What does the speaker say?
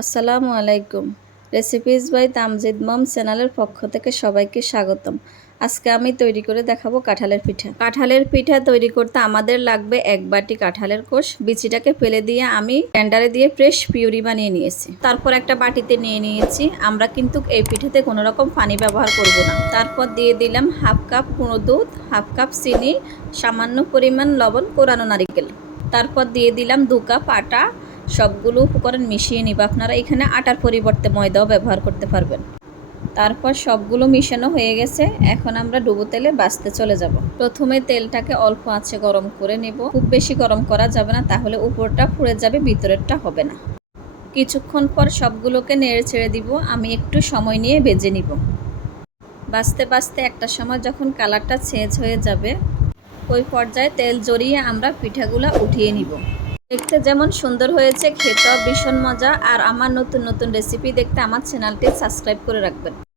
আসসালামু আলাইকুম। Recipes by Tamjid মম চ্যানেলের পক্ষ থেকে সবাইকে স্বাগতম। আজকে আমি তৈরি করে দেখাবো কাঁঠালের পিঠা। কাঁঠালের পিঠা তৈরি করতে আমাদের লাগবে এক বাটি কাঁঠালের কোষ। বিচিটাকে ফেলে দিয়ে আমি ব্যান্ডারে দিয়ে ফ্রেশ পিউরি বানিয়ে নিয়েছি। তারপর একটা বাটিতে নিয়ে নিয়েছি। আমরা কিন্তু এই পিঠাতে কোনো রকম পানি ব্যবহার করব না। তারপর দিয়ে দিলাম হাফ কাপ কুঁড়ো দুধ, হাফ কাপ চিনি, সামান্য পরিমাণ লবণ কোরানো নারিকেল। তারপর দিয়ে দিলাম দু কাপ আটা সবগুলো উপকরণ মিশিয়ে নিব। আপনারা এখানে আটার পরিবর্তে ময়দাও ব্যবহার করতে পারবেন। তারপর সবগুলো মিশানো হয়ে গেছে। এখন আমরা ডুবো তেলে বাঁচতে চলে যাব। প্রথমে তেলটাকে অল্প আছে গরম করে নেব। খুব বেশি গরম করা যাবে না, তাহলে উপরটা পুড়ে যাবে, ভিতরেরটা হবে না। কিছুক্ষণ পর সবগুলোকে নেড়ে ছেড়ে দিব। আমি একটু সময় নিয়ে বেজে নিব। বাঁচতে বাঁচতে একটা সময় যখন কালারটা চেঞ্জ হয়ে যাবে, ওই পর্যায়ে তেল জড়িয়ে আমরা পিঠাগুলা উঠিয়ে নিব। দেখতে যেমন সুন্দর হয়েছে, খেতেও ভীষণ মজা। আর আমার নতুন নতুন রেসিপি দেখতে আমার চ্যানেলটি সাবস্ক্রাইব করে রাখবেন।